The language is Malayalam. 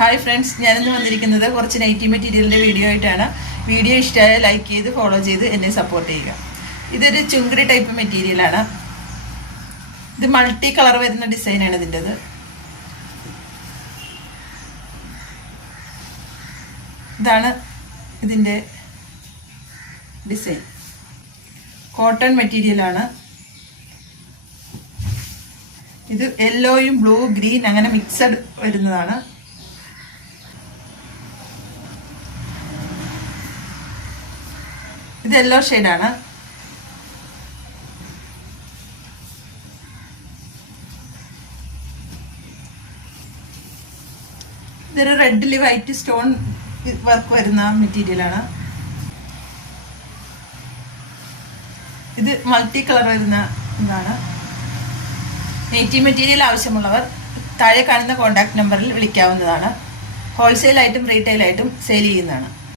ഹായ് ഫ്രണ്ട്സ് ഞാനിന്ന് വന്നിരിക്കുന്നത് കുറച്ച് നൈറ്റി മെറ്റീരിയലിന്റെ വീഡിയോ ആയിട്ടാണ്. വീഡിയോ ഇഷ്ടമായ ലൈക്ക് ചെയ്ത് ഫോളോ ചെയ്ത് എന്നെ സപ്പോർട്ട് ചെയ്യുക. ഇതൊരു ചുങ്കരി ടൈപ്പ് മെറ്റീരിയലാണ് ഇത് മൾട്ടി കളർ വരുന്ന ഡിസൈനാണ് ഇതിന്റെത്. ഇതാണ് ഇതിന്റെ ഡിസൈൻ കോട്ടൺ മെറ്റീരിയലാണ് ഇത് യെല്ലോയും ബ്ലൂ ഗ്രീൻ അങ്ങനെ മിക്സഡ് വരുന്നതാണ്. ഇത് യെല്ലോ ഷെയ്ഡാണ്. ഇതൊരു റെഡിൽ വൈറ്റ് സ്റ്റോൺ വർക്ക് വരുന്ന മെറ്റീരിയലാണ് ഇത് മൾട്ടി കളർ വരുന്ന ഇതാണ്. നെയ്റ്റി മെറ്റീരിയൽ ആവശ്യമുള്ളവർ താഴെ കാണുന്ന കോൺടാക്ട് നമ്പറിൽ വിളിക്കാവുന്നതാണ്. ഹോൾസെയിലായിട്ടും റീറ്റെയിലായിട്ടും സെയിൽ ചെയ്യുന്നതാണ്.